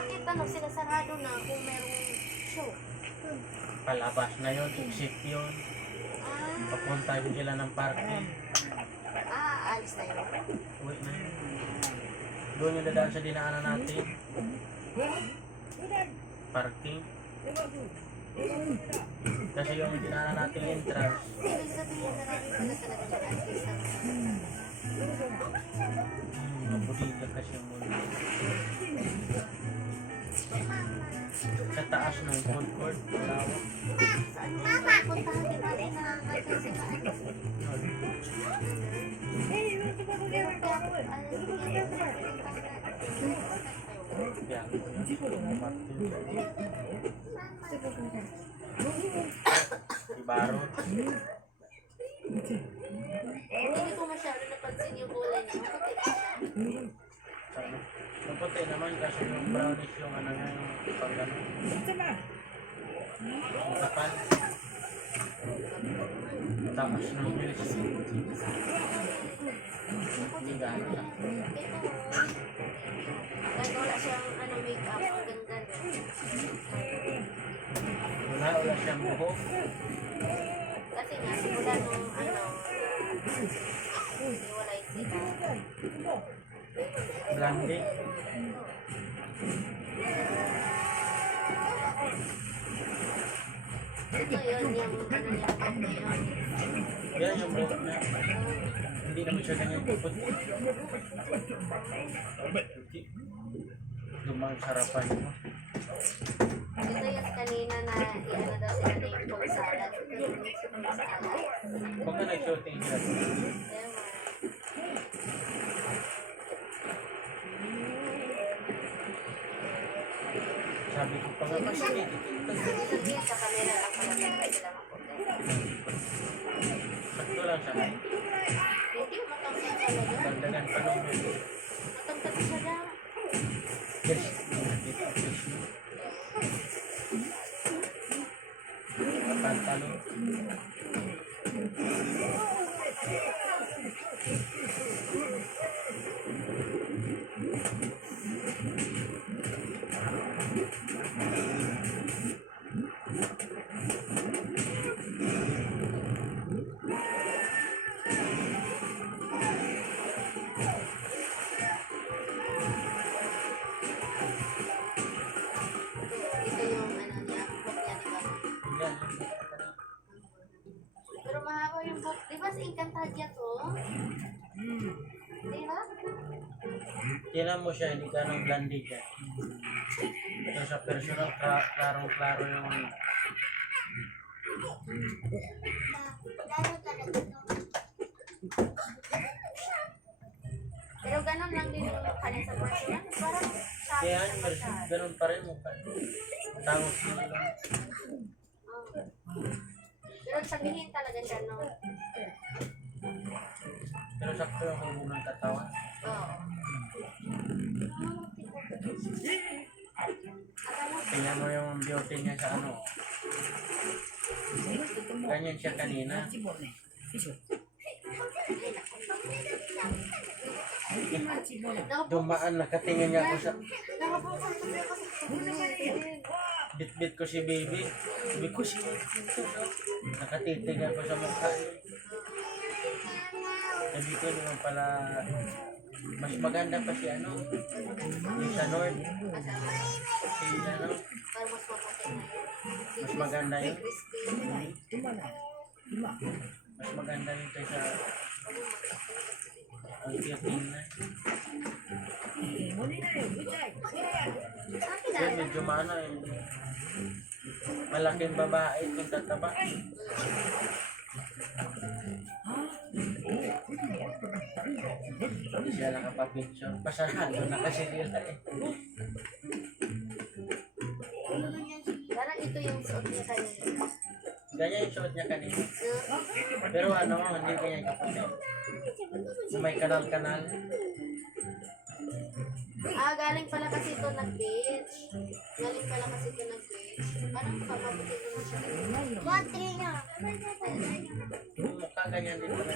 bakit ano, sinasarado na kung merong show? Palabas na yun, exit yun. Papunta yun sila ng parking. Alis na yun. Uwi na yun. Doon yung dadaan sa dinaanan natin. Parking. Kasi yung dinaanan natin entrance. Ibig sabihin, marami pala talaga na artist na. Mabuliga kasi yung muna. Sa taas ng food court. Malawak. Mama, puntahan din natin na artist na. Ibaro. Hindi ko masyado napansin yung kulay niya. Maputi na siya. Maputi naman kasi yung brownish yung ano niya yung pagano. Yung kapal. Taas ng bilis. Hindi gano'n lang. Kahit wala siyang makeup, ang ganda rin. Wala siyang buhok. Kasi nga, simula nung hiwalay sila. Blondie. Ito yun, yung niya na yun. Yan yung buhok niya. Hindi naman siya ganyan puputi. Lumang sarapan mo. Ito yung kanina na i-ano daw sila na yung pork salad. Ito yung pork salad. Huwag ka nag-shooting siya. Sabi ko pa nga mas Sabihin sa kanila lang pala tayo sila maputi. sakto lang siya. Hindi, matangkad talaga. Dagdagan pa nung Matangkad siya na. yes. Pantalon. Ito yung niya, book niya, di ba? Yan. Pero mahaba yung book. Di ba sa Encantadia to? Di ba? Tinan mo siya, hindi ka nang blondie ka. Ito sa personal, klarong-klaro yung ano. Pero ganun lang din yung mukha niya sa personal. Parang sabi Kaya sa yung ganun pa rin mukha. Tangos nila lang. Pero sabihin talaga siya, no? Pero sakto yung hubog ng katawan. Oo. Tingnan mo yung beauty niya sa ano. Ganyan siya kanina. Dumaan, nakatingin niya ako sa... Bit-bit ko si baby. Sabi ko si baby. Nakatitig ako sa mukha niya. Sabi ko naman pala... Mas maganda pa si ano. Yung sa North. Si ano. Mas maganda yun. Mas maganda yun kaysa... Ang tiyating na. Yan, medyo mana eh. Malaking babae kung tataba. Siya nakapapicture. Pasarado na kasi nila eh. Parang ito yung suot niya kanina. Ganyan yung suot niya kanina. Pero ano, hindi ganyan kaputi. May kanal-kanal. Galing pala kasi ito nag-beach. Galing pala kasi ito nag-beach. Parang pamabuti naman siya. Battery niya. Yung mukha ganyan din pala.